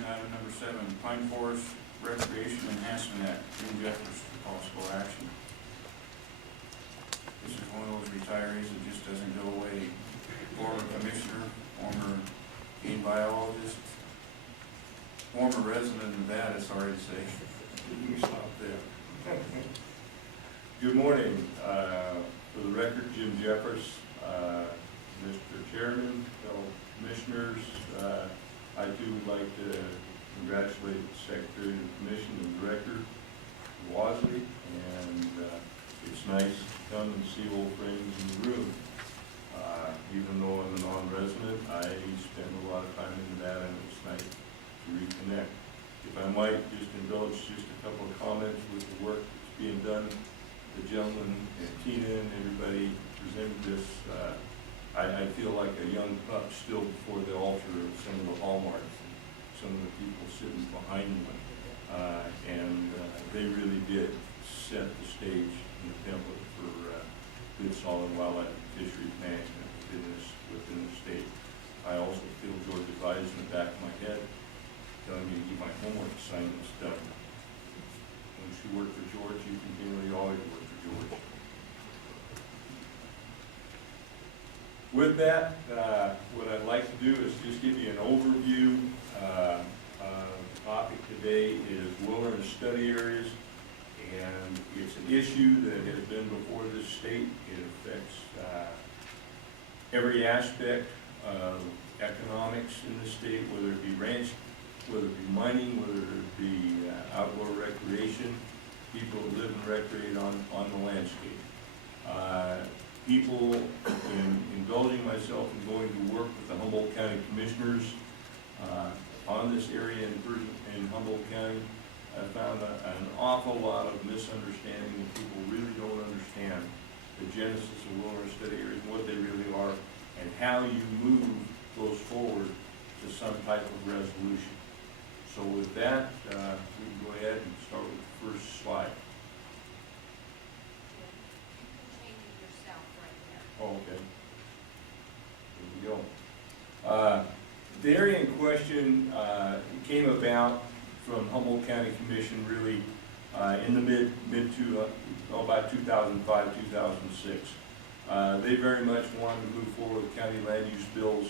agenda item number 7, Pine Forest Recreation Enhancement Act, Jeffress for possible action. This is one of those retirees that just doesn't go away. Former commissioner, former game biologist, former resident of Nevada, sorry to say. You stop there. Good morning. For the record, Jim Jeffress, Mr. Chairman, fellow commissioners. I too would like to congratulate the Secretary of the Commission and Director Wazley, and it's nice to come and see old friends in the room. Even though I'm a non-resident, I spend a lot of time in Nevada, and it's nice to reconnect. If I might just indulge just a couple of comments with the work that's being done, the gentleman and Tina and everybody presented this. I feel like a young pup still before the altar of some of the hallmarks and some of the people sitting behind them. And they really did set the stage and the template for good solid wildlife and fisheries management within the state. I also feel George's eyes in the back of my head telling me to keep my homework assignments done. Once you work for George, you continually always work for George. With that, what I'd like to do is just give you an overview. The topic today is wilderness study areas, and it's an issue that has been before this state. It affects every aspect of economics in the state, whether it be ranch, whether it be mining, whether it be outdoor recreation, people who live and recreate on the landscape. People, in indulging myself in going to work with the Humboldt County Commissioners on this area in Humboldt County, I found an awful lot of misunderstanding, and people really don't understand the genesis of wilderness study areas, what they really are, and how you move those forward to some type of resolution. So with that, we can go ahead and start with the first slide. Oh, okay. There we go. The area in question came about from Humboldt County Commission really in the about 2005, 2006. They very much wanted to move forward with county land use bills,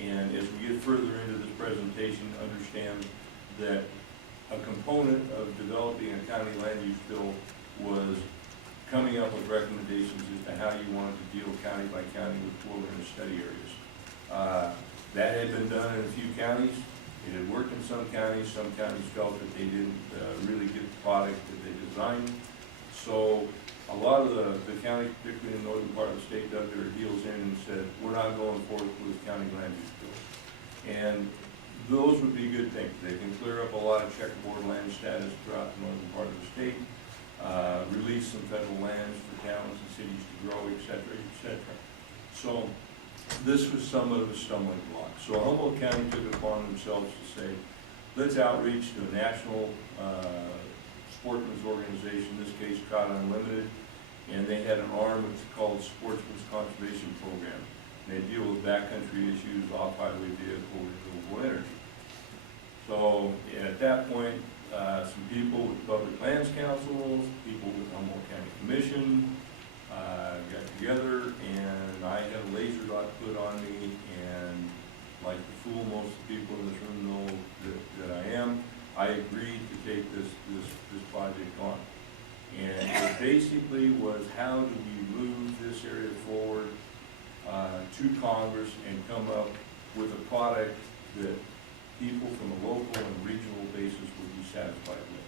and as we get further into this presentation, understand that a component of developing a county land use bill was coming up with recommendations as to how you wanted to deal county by county with wilderness study areas. That had been done in a few counties. It had worked in some counties. Some counties felt that they didn't really get the product that they designed. So a lot of the counties, particularly in the northern part of the state, dug their heels in and said, we're not going forward with county land use bills. And those would be good things. They can clear up a lot of checkerboard land status throughout the northern part of the state. Release some federal lands for towns and cities to grow, et cetera, et cetera. So this was somewhat of a stumbling block. So Humboldt County took it upon themselves to say, let's outreach to a national sportsman's organization, in this case Trout Unlimited, and they had an arm that's called Sportsman's Conservation Program. And they deal with backcountry issues, off-highway vehicle, renewable energy. So at that point, some people with public lands councils, people with Humboldt County Commission got together, and I had a laser dot put on me, and like the fool most of the people in this room know that I am, I agreed to take this project on. And it basically was, how do we move this area forward to Congress and come up with a product that people from a local and regional basis would be satisfied with.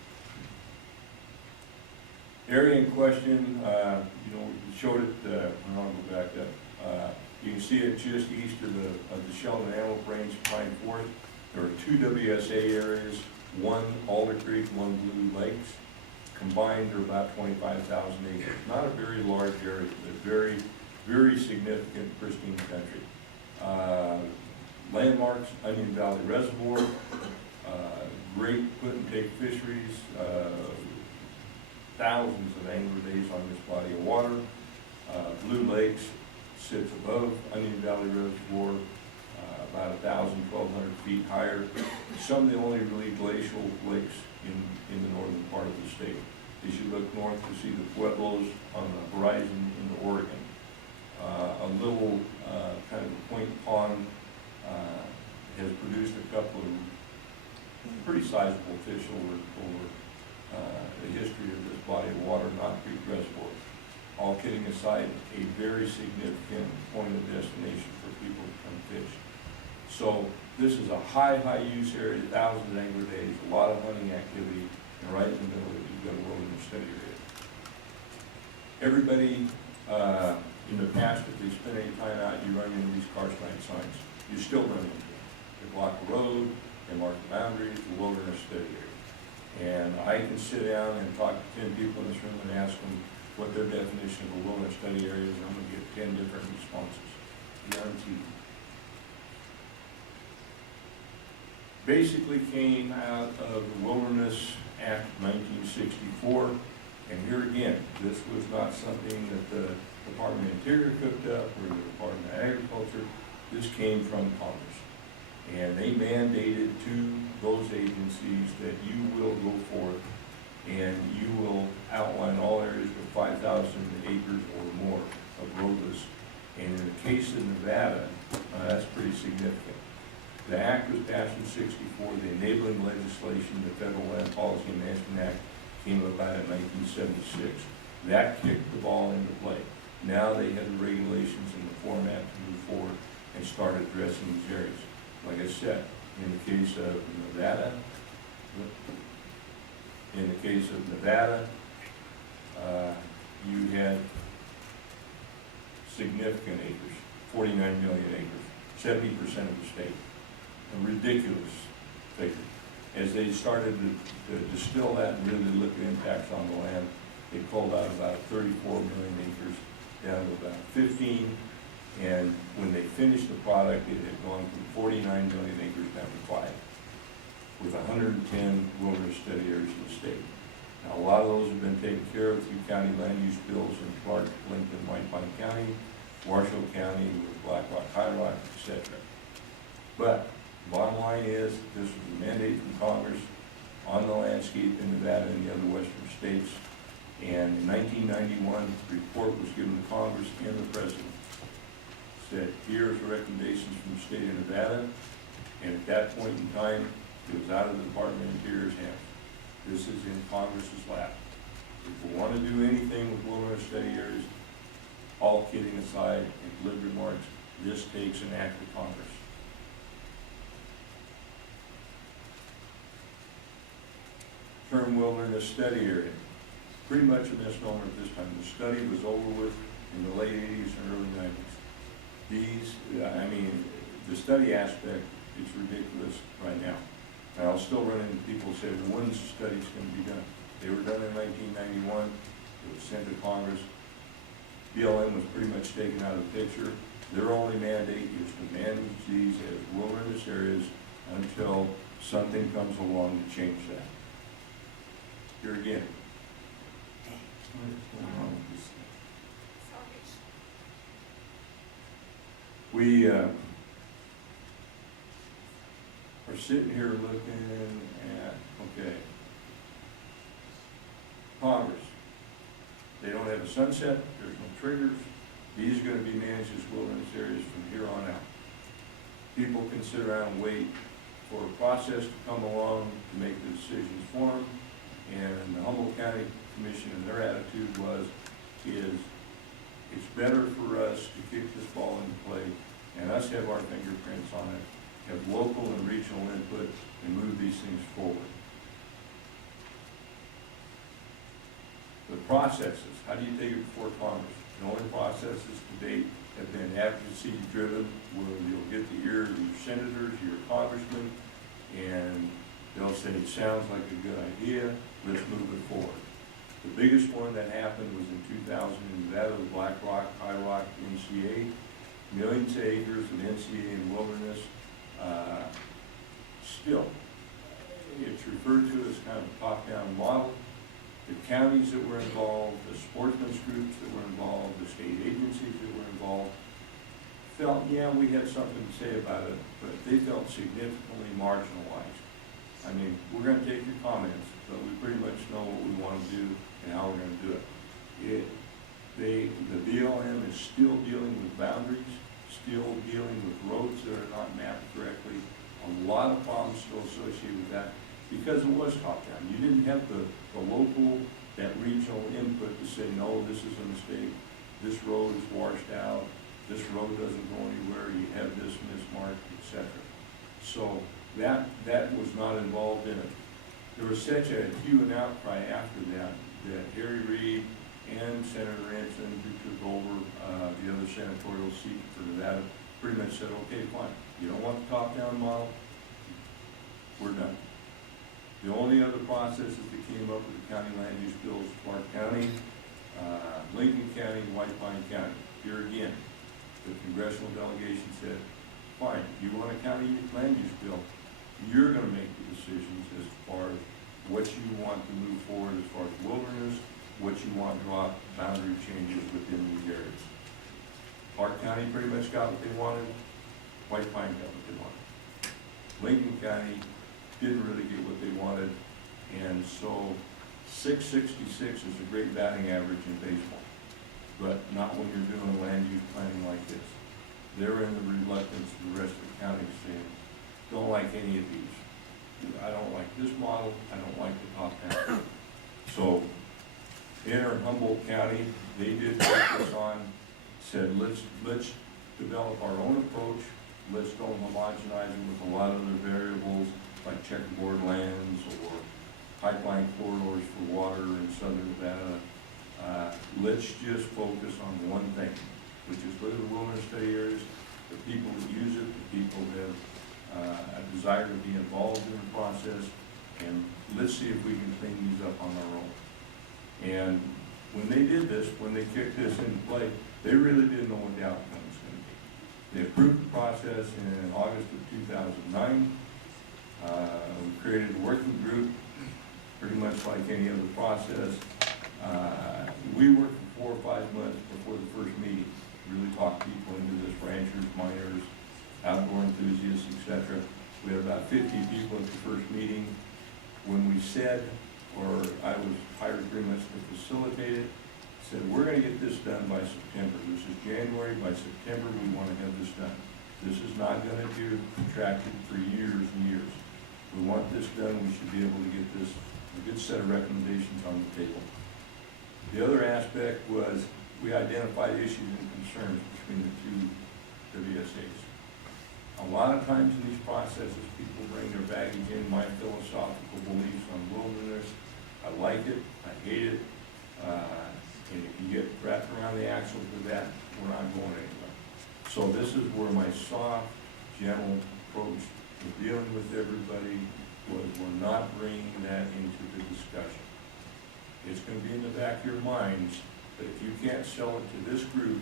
Area in question, we showed it, I'll go back up. You can see it just east of the Sheldon Antelope Range, Pine Forest. There are 2 WSA areas, one Alder Creek, one Blue Lakes. Combined, they're about 25,000 acres. Not a very large area, but very, very significant, pristine country. Landmarks, Onion Valley Reservoir, great put-and-take fisheries, thousands of angler days on this body of water. Blue Lakes sits above Onion Valley Reservoir, about 1,000, 1,200 feet higher. some of the only really glacial lakes in the northern part of the state. As you look north to see the Pueblos on the horizon in Oregon. A little kind of point pond has produced a couple of pretty sizable fish over the history of this body of water, Knot Creek Reservoir. All kidding aside, a very significant point of destination for people to come fish. So this is a high use area, thousands of angler days, a lot of hunting activity, and right in the middle of it, you've got a wilderness study area. Everybody, in the past, if they spend any time out, you run into these karst signs. You still run into them. They block the road, they mark the boundaries, the wilderness study area. And I can sit down and talk to 10 people in this room and ask them what their definition of a wilderness study area is, and I'm going to get 10 different responses. Guaranteed. Basically came out of the Wilderness Act of 1964, and here again, this was not something that the Department of Interior cooked up or the Department of Agriculture. This came from Congress, and they mandated to those agencies that you will go forth and you will outline all areas with 5,000 acres or more of roadless. And in the case of Nevada, that's pretty significant. The act was passed in '64. The enabling legislation, the Federal Land Policy Enhancement Act, came about in 1976. That kicked the ball into play. Now they have the regulations and the format to move forward and start addressing these areas. Like I said, in the case of Nevada, you had significant acres, 49 million acres, 70% of the state. A ridiculous figure. As they started to distill that and really look at impacts on the land, they pulled out about 34 million acres down to about 15, and when they finished the product, it had gone from 49 million acres down to 5, with 110 wilderness study areas in the state. Now, a lot of those have been taken care of through county land use bills in Clark, Lincoln, White Pine County, Washoe County with Black Rock, High Rock, etc. But bottom line is, this was a mandate from Congress on the landscape in Nevada and the other western states. And in 1991, a report was given to Congress and the President. Said, here's the recommendations from the state of Nevada. And at that point in time, it was out of the Department of Interior's hands. This is in Congress's lap. If we want to do anything with wilderness study areas, all kidding aside and glib remarks, this takes an act of Congress. Term wilderness study area. Pretty much a misnomer at this time. The study was over with in the late 80s and early 90s. The study aspect is ridiculous right now. And I'll still run into people who say, well, when's the study's going to be done? They were done in 1991. It was sent to Congress. BLM was pretty much taken out of the picture. Their only mandate is to manage these as wilderness areas until something comes along to change that. Here again. We are sitting here looking at, okay, Congress. They don't have a sunset, there's no triggers. These are going to be managed as wilderness areas from here on out. People can sit around and wait for a process to come along to make the decisions for them. And the Humboldt County Commission and their attitude it's better for us to kick this ball into play and us have our fingerprints on it, have local and regional input, and move these things forward. The processes, how do you take it before Congress? The only processes to date have been advocacy driven, where you'll get the ear of your senators, your congressmen, and they'll say, it sounds like a good idea, let's move it forward. The biggest one that happened was in 2000 in Nevada, the Black Rock, High Rock NCA. Millions of acres of NCA and wilderness. Still, it's referred to as kind of a top-down model. The counties that were involved, the sportsmen's groups that were involved, the state agencies that were involved, felt, yeah, we had something to say about it, but they felt significantly marginalized. we're gonna take your comments, but we pretty much know what we wanna do and how we're gonna do it. The BLM is still dealing with boundaries, still dealing with roads that are not mapped correctly. A lot of problems still associated with that, because it was top-down. You didn't have the local, that regional input to say, no, this is a mistake, this road is washed out, this road doesn't go anywhere, you have this mismarked, etc. So that was not involved in it. There was such a hue and outcry after that Harry Reid and Senator Ransom, who took over the other senatorial seat for Nevada, pretty much said, okay, fine, you don't want the top-down model, we're done. The only other processes that came up with the county land use bills, Clark County, Lincoln County, White Pine County. Here again, the congressional delegation said, fine, you want a county land use bill, you're gonna make the decisions as far as what you want to move forward as far as wilderness, what you want to draw boundary changes within these areas. Clark County pretty much got what they wanted, White Pine got what they wanted. Lincoln County didn't really get what they wanted, and so 666 is a great batting average in baseball, but not when you're doing land use planning like this. They're in the reluctance of the rest of the county saying, don't like any of these. I don't like this model, I don't like the top down. So, in Humboldt County, they did focus on, said, let's develop our own approach, let's don't homogenize it with a lot of other variables, like checkerboard lands or pipeline corridors for water in southern Nevada. Let's just focus on one thing, which is look at the wilderness study areas, the people that use it, the people that have a desire to be involved in the process, and let's see if we can clean these up on our own. And when they did this, when they kicked this into play, they really didn't know what the outcome was going to be. They approved the process in August of 2009. We created a working group, pretty much like any other process. We worked for 4 or 5 months before the first meeting, really talked people into this, ranchers, miners, outdoor enthusiasts, etc. We had about 50 people at the first meeting. When we said, or I was hired pretty much to facilitate it, said, we're going to get this done by September. This is January, by September we want to have this done. This is not going to be protracted for years and years. We want this done, we should be able to get this, a good set of recommendations on the table. The other aspect was we identified issues and concerns between the two WSAs. A lot of times in these processes, people bring their baggage in, my philosophical beliefs on wilderness. I like it, I hate it, and if you get wrapped around the axle for that, we're not going anywhere. So this is where my soft, gentle approach to dealing with everybody was, we're not bringing that into the discussion. It's going to be in the back of your minds, but if you can't sell it to this group,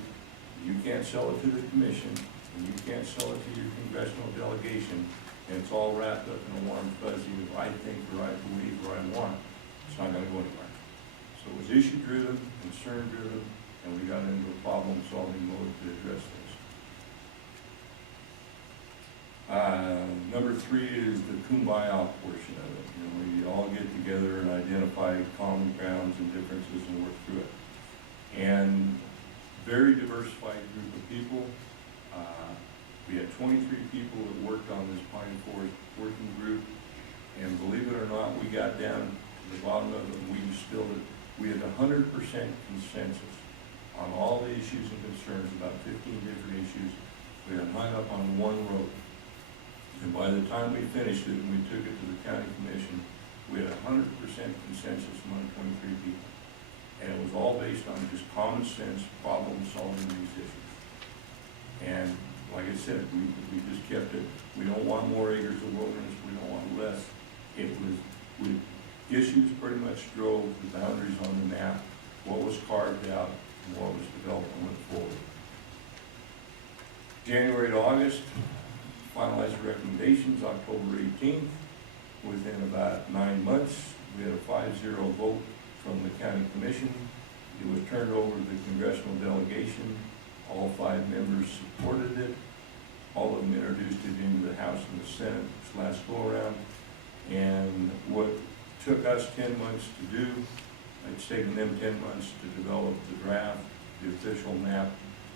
you can't sell it to the commission, and you can't sell it to your congressional delegation, and it's all wrapped up in a warm fuzzy of I think, or I believe, or I want, it's not going to go anywhere. So it was issue-driven, concern-driven, and we got into a problem-solving mode to address this. Number 3 is the kumbaya portion of it. You know, we all get together and identify common grounds and differences and work through it. And very diversified group of people. We had 23 people that worked on this Pine Forest working group, and believe it or not, we got down to the bottom of it, and we distilled it. We had 100% consensus on all the issues and concerns, about 15 different issues. We had hung up on one road. And by the time we finished it and we took it to the county commission, we had 100% consensus among 23 people. And it was all based on just common sense problem solving these issues. And like I said, we just kept it. We don't want more acres of wilderness, we don't want less. It was, issues pretty much drove the boundaries on the map, what was carved out, and what was developed and went forward. January to August, finalized recommendations October 18th. Within about 9 months, we had a 5-0 vote from the county commission. It was turned over to the congressional delegation. All 5 members supported it. All of them introduced it into the House and the Senate this last go around. And took us 10 months to do. It's taken them 10 months to develop the draft, the official map,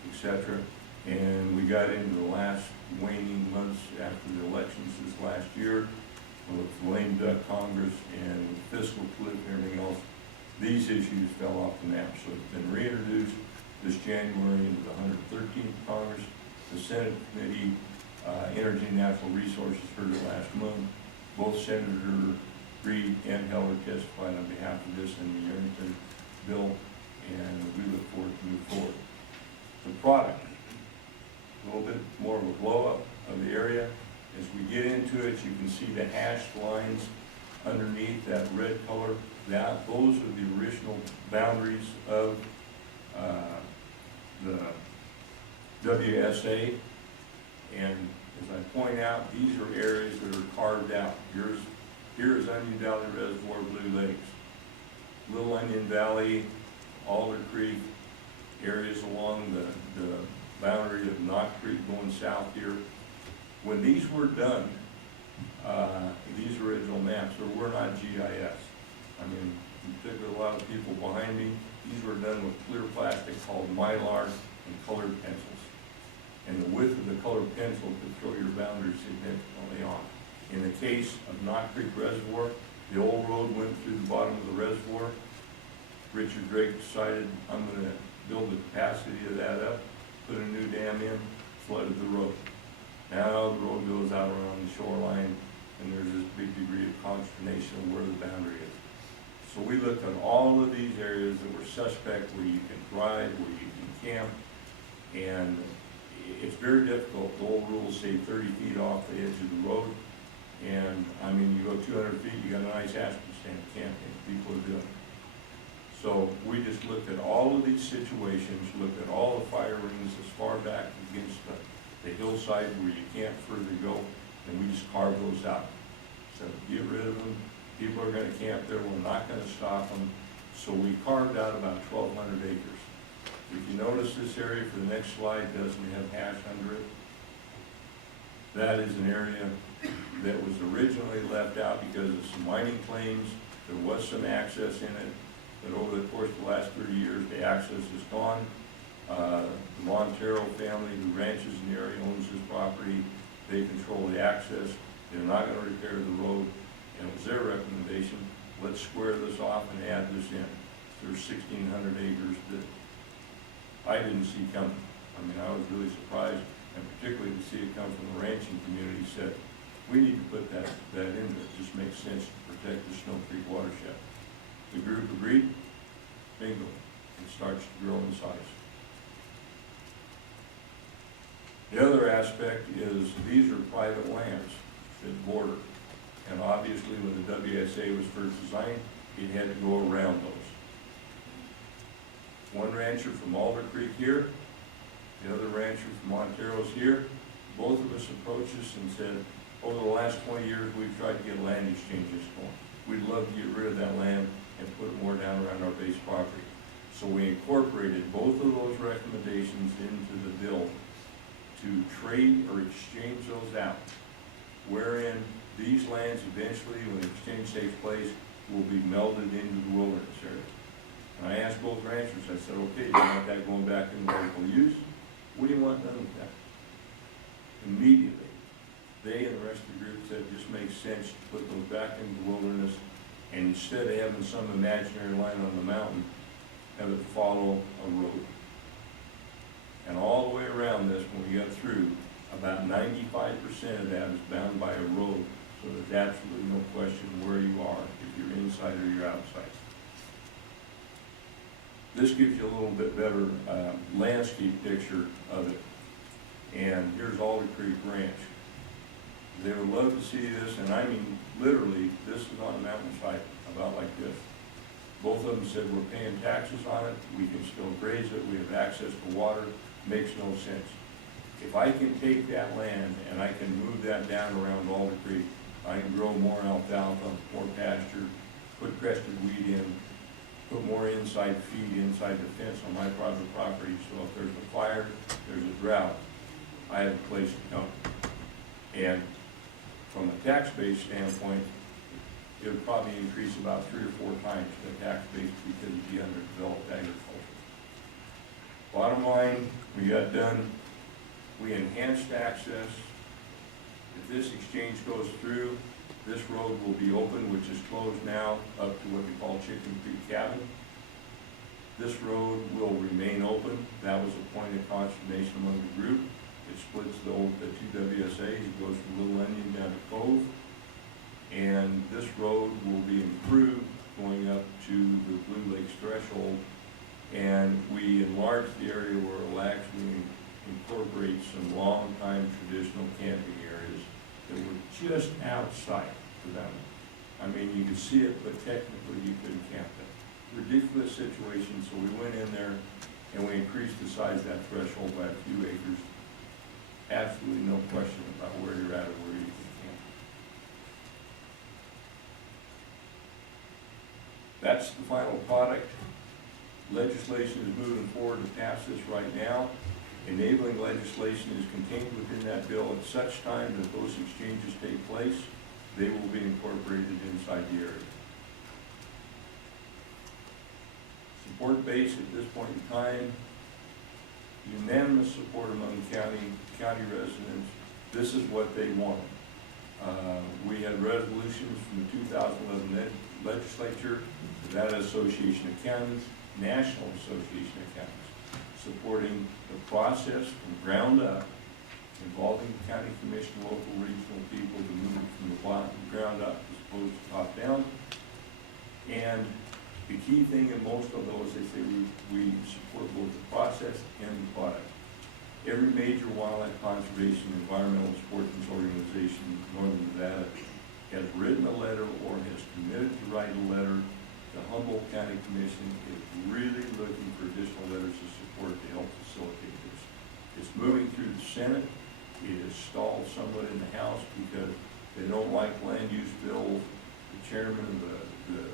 etc. And we got into the last waning months after the elections this last year, with the lame duck Congress and with fiscal cliff and everything else. These issues fell off the map, so it's been reintroduced this January into the 113th Congress. The Senate Committee, Energy and Natural Resources, heard it last month. Both Senator Reed and Heller testified on behalf of this in the Arrington bill, and we look forward to move forward. The product, a little bit more of a blow-up of the area. As we get into it, you can see the hashed lines underneath that red color. Those are the original boundaries of the WSA. And as I point out, these are areas that are carved out. Here is Onion Valley Reservoir, Blue Lakes. Little Onion Valley, Alder Creek, areas along the boundary of Knott Creek going south here. When these were done, these original maps, there were not GIS. I mean, in particular, a lot of people behind me, these were done with clear plastic called Mylar and colored pencils. And the width of the colored pencil could throw your boundaries significantly off. In the case of Knott Creek Reservoir, the old road went through the bottom of the reservoir. Richard Drake decided, I'm going to build the capacity of that up, put a new dam in, flooded the road. Now the road goes out around the shoreline, and there's this big degree of consternation of where the boundary is. So we looked at all of these areas that were suspect, where you can drive, where you can camp, and it's very difficult. The old rules say 30 feet off the edge of the road, and I mean, you go 200 feet, you got a nice aspen stand camping, people are doing it. So we just looked at all of these situations, looked at all the fire rings as far back against the hillside where you can't further go, and we just carved those out. So get rid of them. People are going to camp there. We're not going to stop them. So we carved out about 1,200 acres. If you notice this area for the next slide doesn't have hash under it. That is an area that was originally left out because of some mining claims. There was some access in it, but over the course of the last 30 years, the access is gone. The Montero family, who ranches in the area, owns this property. They control the access. They're not going to repair the road. And it was their recommendation, let's square this off and add this in. There's 1,600 acres that I didn't see coming. I mean, I was really surprised, and particularly to see it come from the ranching community, said, we need to put that in there. It just makes sense to protect the Snow Creek watershed. The group agreed, bingo, it starts to grow in size. The other aspect is these are private lands that border. And obviously, when the WSA was first designed, it had to go around those. One rancher from Alder Creek here, the other rancher from Montero's here. Both of us approached us and said, over the last 20 years, we've tried to get land exchanges going. We'd love to get rid of that land and put more down around our base property. So we incorporated both of those recommendations into the bill to trade or exchange those out, wherein these lands eventually, when exchange takes place, will be melded into the wilderness area. And I asked both ranchers, I said, okay, do you want that going back into local use? What do you want done with that? Immediately, they and the rest of the group said it just makes sense to put those back into the wilderness, and instead of having some imaginary line on the mountain, have it follow a road. And all the way around this, when we got through, about 95% of that is bound by a road. So there's absolutely no question where you are, if you're inside or you're outside. This gives you a little bit better landscape picture of it. And here's Alder Creek Ranch. They would love to see this, and I mean, literally, this is on a mountainside, about like this. Both of them said, we're paying taxes on it, we can still graze it, we have access to water, makes no sense. If I can take that land and I can move that down around Alder Creek, I can grow more alfalfa, more pasture, put crested wheat in, put more inside feed inside the fence on my private property, so if there's a fire, there's a drought, I have a place to come. And from a tax-based standpoint, it would probably increase about 3 or 4 times the tax base because of the underdeveloped agriculture. Bottom line, we got done, we enhanced access. If this exchange goes through, this road will be open, which is closed now up to what they call Chicken Creek Cabin. This road will remain open. That was a point of consternation among the group. It splits the 2 WSAs, it goes from Little Onion down to Cove. And this road will be improved going up to the Blue Lakes threshold. And we enlarged the area where it will actually incorporate some long-time traditional camping areas that were just outside of them. I mean, you could see it, but technically you couldn't camp it. Ridiculous situation, so we went in there and we increased the size of that threshold by a few acres. Absolutely no question about where you're at or where you can camp. That's the final product. Legislation is moving forward to pass this right now. Enabling legislation is contained within that bill. At such time that those exchanges take place, they will be incorporated inside the area. Support base at this point in time, unanimous support among county residents. This is what they want. We had resolutions from the 2011 legislature, the Nevada Association of Counties, National Association of Counties, supporting the process from ground up, involving the county commission, local, regional people to move from the ground up as opposed to top down. And the key thing in most of those, they say we support both the process and the product. Every major wildlife conservation, environmental sports organization in Northern Nevada has written a letter or has committed to write a letter. The Humboldt County Commission is really looking for additional letters of support to help facilitate this. It's moving through the Senate. It is stalled somewhat in the House because they don't like land use bills. The chairman of the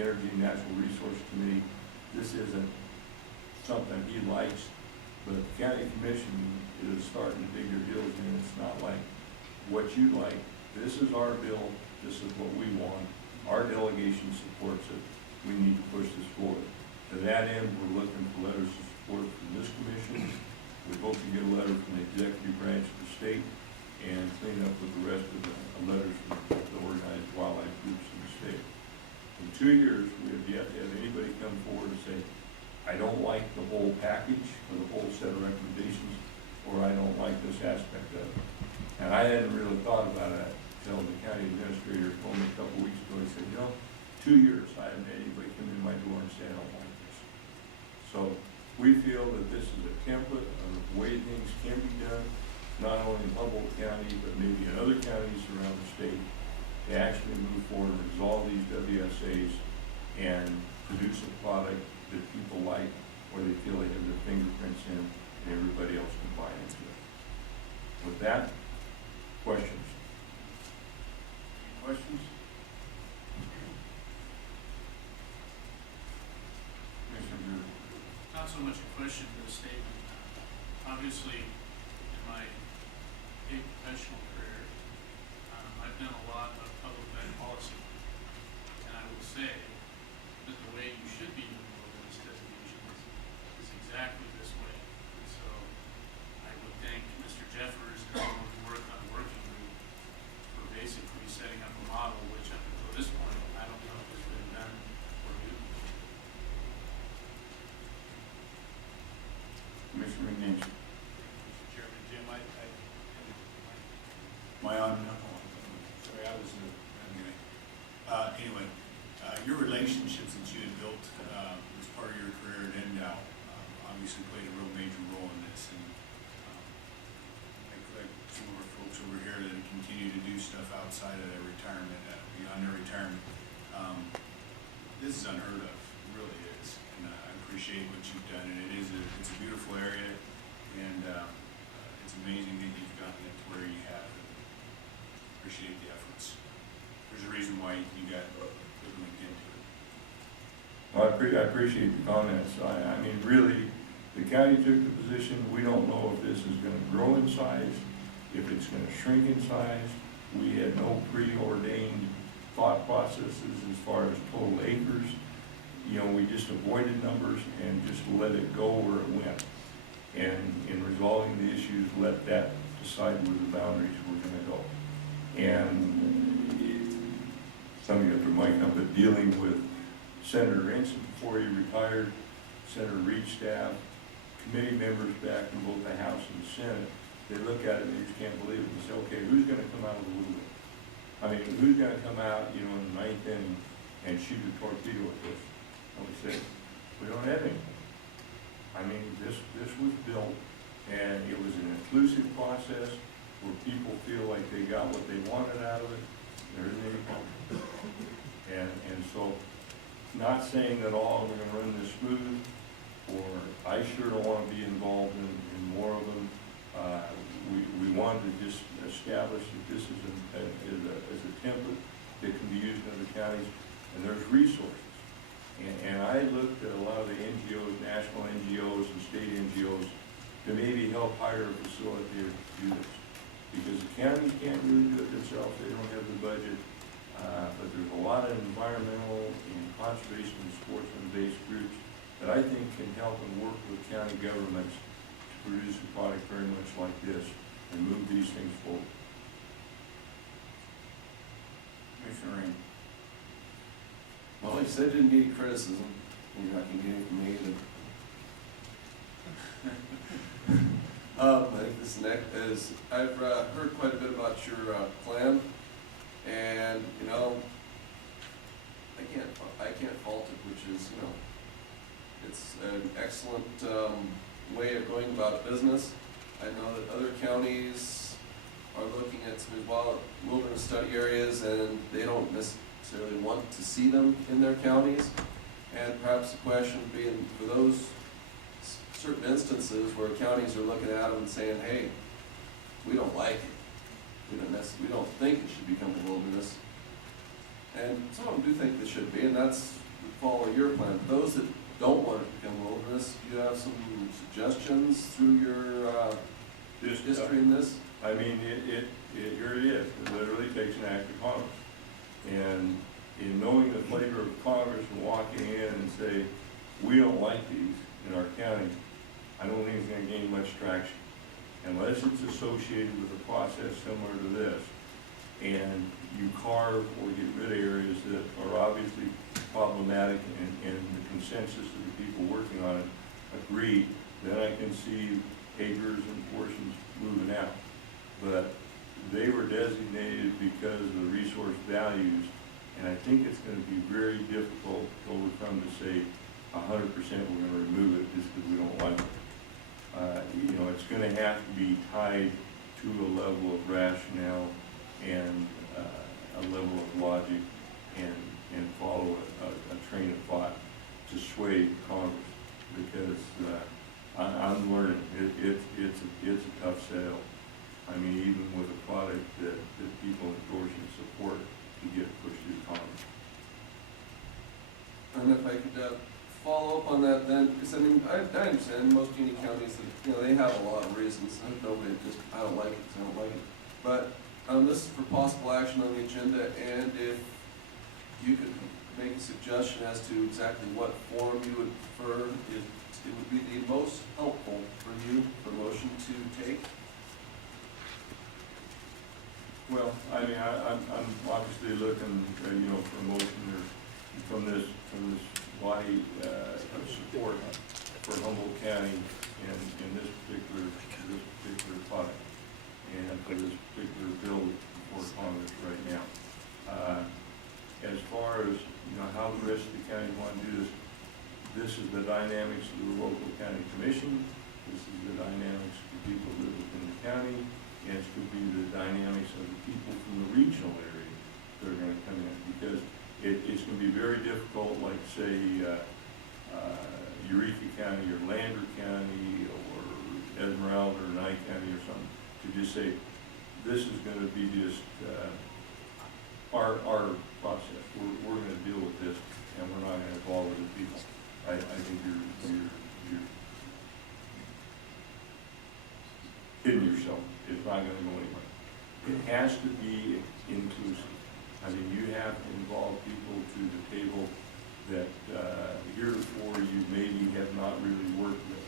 Energy and Natural Resource Committee, this isn't something he likes, but the county commission is starting to dig their heels in. It's not like what you like. This is our bill. This is what we want. Our delegation supports it. We need to push this forward. To that end, we're looking for letters of support from this commission. We hope to get a letter from the executive branch of the state and clean up with the rest of the letters from the organized wildlife groups in the state. In 2 years, we have yet to have anybody come forward and say, I don't like the whole package or the whole set of recommendations, or I don't like this aspect of it. And I hadn't really thought about that until the county administrator told me a couple weeks ago. He said, 2 years, I haven't had anybody come in my door and say, I don't like this. So we feel that this is a template of the way things can be done, not only in Humboldt County, but maybe in other counties around the state, to actually move forward and resolve these WSAs and produce a product that people like, where they feel they have their fingerprints in, and everybody else can buy into it. With that, questions? Any questions? Commissioner Drew. Not so much a question, but a statement. Obviously, in my big professional career, I've done a lot of public ed policy. And I will say that the way you should be moving over this designation is exactly this way. And so I would thank Mr. Jeffress and everyone who worked on the working group for basically setting up a model which up until this point, I don't know if has been done or do. Commissioner McNeese. Mr. Chairman, Jim, your relationships that you had built as part of your career at NDOW obviously played a real major role in this. And like some of our folks over here that continue to do stuff outside of their retirement, beyond their retirement, this is unheard of. It really is. And I appreciate what you've done. And it's a beautiful area, and it's amazing that you've gotten it to where you have. And appreciate the efforts. There's a reason why you got linked into it. Well, I appreciate the comments. I mean, really, the county took the position. We don't know if this is going to grow in size, if it's going to shrink in size. We had no preordained thought processes as far as total acres. You know, we just avoided numbers and just let it go where it went. And in resolving the issues, let that decide where the boundaries were gonna go. And some of you might know, but dealing with Senator Ensign before he retired, Senator Reed's staff, committee members back in both the House and the Senate, they look at it and they just can't believe it and say, okay, who's gonna come out of the woodwork? I mean, who's gonna come out, you know, in the ninth inning and shoot a torpedo at this? And we said, we don't have any. I mean, this was built, and it was an inclusive process where people feel like they got what they wanted out of it. There isn't any problem. And so, not saying that all we're gonna run this smooth, or I sure don't wanna be involved in more of them. We wanted to just establish that this is a template that can be used in other counties, and there's resources. And I looked at a lot of the NGOs, national NGOs and state NGOs, to maybe help hire a facilitator to do this. Because the county can't really do it themselves, they don't have the budget. But there's a lot of environmental and conservation and sportsman-based groups that I think can help and work with county governments to produce a product very much like this and move these things forward. Commissioner Rain. Well, like you said, didn't need criticism. You're not gonna get it from me either. I think this next is, I've heard quite a bit about your plan, and you know, I can't fault it, which is, you know, it's an excellent way of going about business. I know that other counties are looking at some wilderness study areas, and they don't necessarily want to see them in their counties. And perhaps the question being, for those certain instances where counties are looking at them and saying, hey, we don't like it, we don't think it should become a wilderness. And some of them do think they should be, and that's follow your plan. Those that don't want it to become a wilderness, do you have some suggestions through your history in this? I mean, here it is. It literally takes an act of Congress. And in knowing the flavor of Congress and walking in and say, we don't like these in our county, I don't think it's gonna gain much traction. Unless it's associated with a process similar to this, and you carve or get rid of areas that are obviously problematic and the consensus of the people working on it agree, then I can see acres and portions moving out. But they were designated because of the resource values, and I think it's gonna be very difficult to overcome to say 100% we're gonna remove it just because we don't like it. You know, it's gonna have to be tied to a level of rationale and a level of logic and follow a train of thought to sway Congress, because I'm learning. It's a tough sell. I mean, even with a product that people endorse and support, to get pushed through Congress. And if I could follow up on that then, because I mean, I understand most Union counties, that, you know, they have a lot of reasons. Nobody just, I don't like it because I don't like it. But this is for possible action on the agenda, and if you could make a suggestion as to exactly what form you would prefer, it would be the most helpful for you for motion to take. Well, I mean, I'm obviously looking, you know, for motion or from this body of support for Humboldt County in this particular product and for this particular bill before Congress right now. As far as, you know, how the rest of the county want to do this is the dynamics of the local county commission. This is the dynamics of the people who live within the county. And it's going to be the dynamics of the people from the regional area that are going to come in, because it's going to be very difficult, like say Eureka County or Lander County or Esmeralda or Nye County or something, to just say, this is going to be just our process. We're going to deal with this, and we're not going to involve other people. I think you're hitting yourself. It's not going to go anywhere. It has to be inclusive. I I mean, you have to involve people to the table that heretofore you maybe have not really worked with.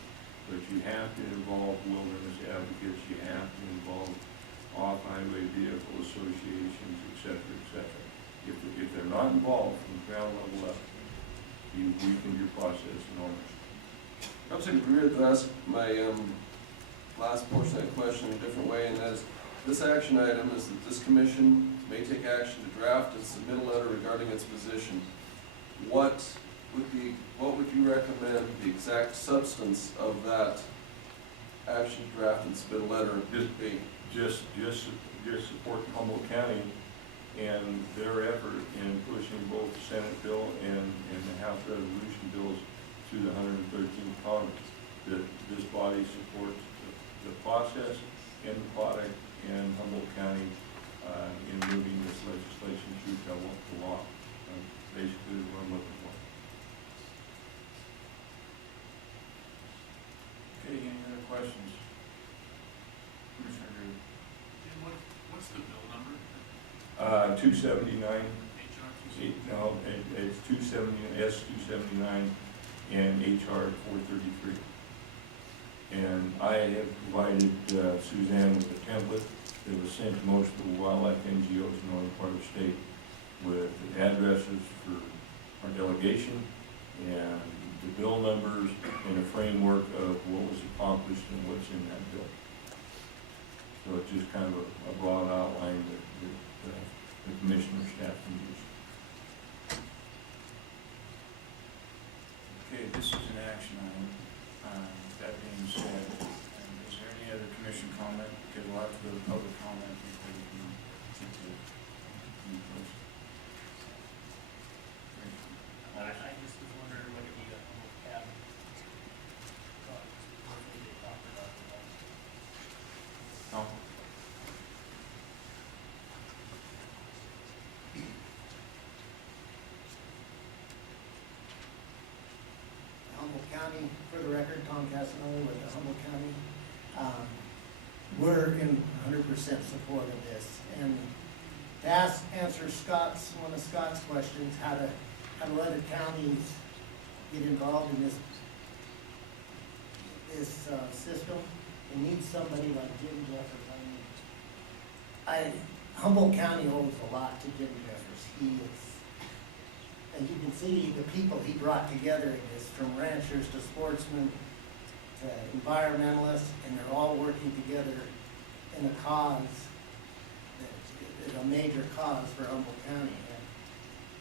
But you have to involve wilderness advocates, you have to involve off-highway vehicle associations, et cetera, et cetera. If they're not involved from ground level up, you weaken your process enormously. I was going to agree with us, my last portion of that question in a different way, and that is, this action item is that this commission may take action to draft and submit a letter regarding its position. What would you recommend the exact substance of that action to draft and submit a letter be? Just support Humboldt County and their effort in pushing both the Senate bill and the House resolution bills to the 113th Congress. That this body supports the process and the product in Humboldt County in moving this legislation through to law. Basically, what I'm looking for. Okay, any other questions? Commissioner Drew? Jim, what's the bill number? 279. HR 279? No, it's 270, S279 and HR 433. And I have provided Suzanne with a template that was sent to most of the wildlife NGOs in the northern part of the state with addresses for our delegation and the bill numbers and a framework of what was accomplished and what's in that bill. So it's just kind of a broad outline that the commissioner staff can use. Okay, this is an action item. That being said, is there any other commission comment? Because we'll have to go to public comment before we can get to any close. I just was wondering what it be a little cabin. What they talked about. No? Humboldt County, for the record, Tom Casanova with the Humboldt County. We're in 100% support of this. And to answer one of Scott's questions, how to let other counties get involved in this system, it needs somebody like Jim Jeffress. Humboldt County owes a lot to Jim Jeffress. He is, as you can see, the people he brought together in this, from ranchers to sportsmen to environmentalists, and they're all working together in a cause that is a major cause for Humboldt County. And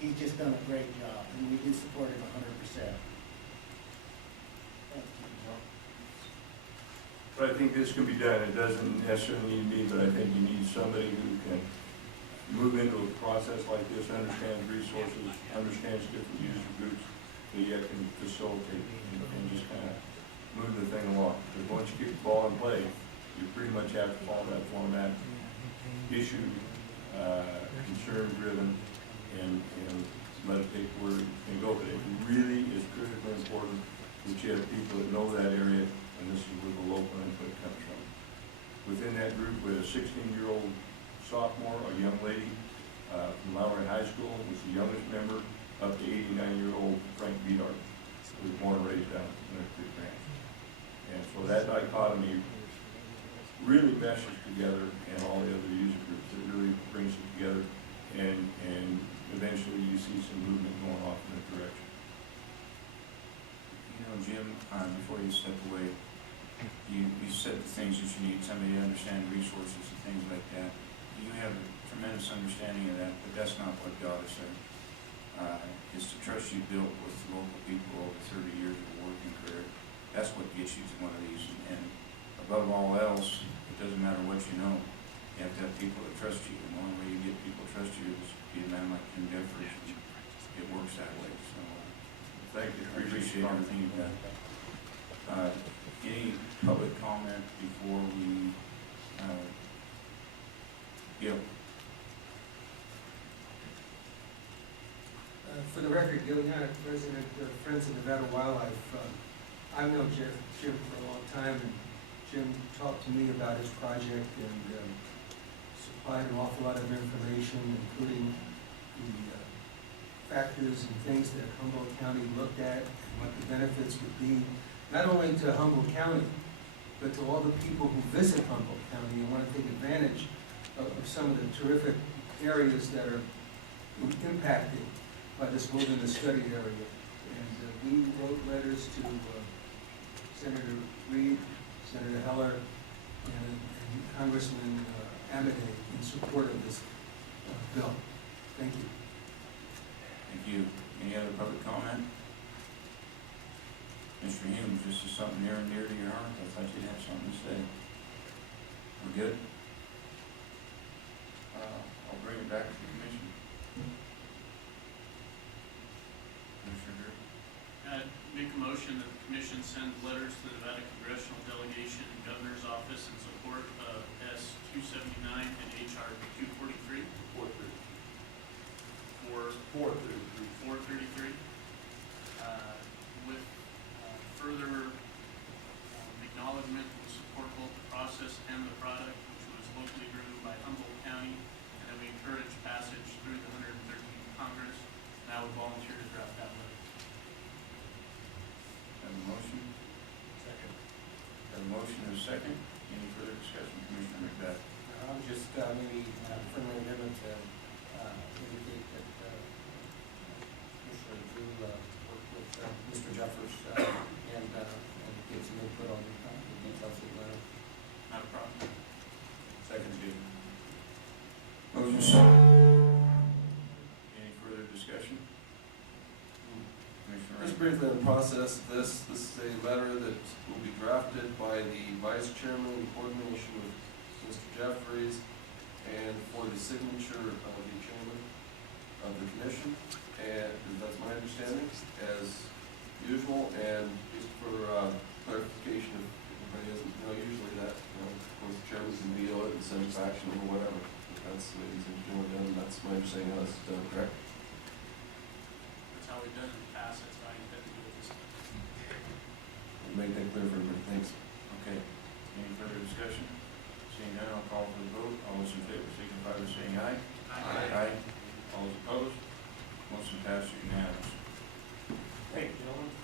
he's just done a great job, and we do support him 100%. Thank you, Joe. But I think this can be done. It doesn't necessarily need me, but I think you need somebody who can move into a process like this, understands resources, understands different user groups, that you can facilitate and just kind of move the thing along. Because once you get the ball in play, you pretty much have to follow that format, issue, concern-driven, and let it take where it can go. But it really is critically important that you have people that know that area, and this is where the local input comes from. Within that group, we had a 16-year-old sophomore, a young lady from Lowry High School, was the youngest member, up to 89-year-old Frank Bedard, who was born and raised down in the Creek Ranch. And so that dichotomy really meshes together, and all the other user groups, it really brings it together, and eventually you see some movement going off in that direction. You know, Jim, before you step away, you said the things that you need, somebody to understand resources and things like that. You have a tremendous understanding of that, but that's not what God has said. It's the trust you built with local people over 30 years of a working career. That's what gets you to one of these. And above all else, it doesn't matter what you know. You have to have people that trust you. And the only way you get people to trust you is be a man like Jim Jeffress. It works that way. So Thank you. I appreciate everything you've done. Any public comment before we, For the record, Gil Yannick, President of Friends of Nevada Wildlife. I've known Jim for a long time, and Jim talked to me about his project and supplied an awful lot of information, including factors and things that Humboldt County looked at and what the benefits would be, not only to Humboldt County, but to all the people who visit Humboldt County and want to take advantage of some of the terrific areas that are impacted by this wilderness study area. And we wrote letters to Senator Reed, Senator Heller, and Congressman Amade in support of this bill. Thank you. Thank you. Any other public comment? Mr. Humes, this is something near and dear to your heart. I thought you'd have something to say. We're good? I'll bring it back to the commission. Commissioner Drew? Make a motion that the commission send letters to the Nevada Congressional Delegation and Governor's Office in support of S 279 and HR 243. 433. With further acknowledgement and support both the process and the product, which was locally driven by Humboldt County, and that we encourage passage through the 113th Congress, and I would volunteer to draft that letter. Have a motion? Second. Have a motion and a second. Any further discussion, Commissioner McBeth? I'll just maybe friendly amendment to indicate that Commissioner Drew worked with Mr. Jeffress and gave some input on the details of the letter. Not a problem. Second, Jim. Motion second. Any further discussion? Commissioner Just Wright? briefly on the process, this is a letter that will be drafted by the vice chairman in coordination with Mr. Jeffries and for the signature of the chairman of the commission, and that's my understanding, as usual, and just for clarification, if anybody doesn't know, usually that, both chairman can veto it and send it back to him or whatever. That's the way these things are done, that's my understanding how this is done, correct? That's how we've done it in the past, that's how I intend to do it this time. We'll make that clear for everybody, thanks. Okay. Any further discussion? Seeing none, I'll call for the vote. All those in favor signify by saying aye. Aye. All those opposed? Motion passes unanimous. Thank you, gentlemen.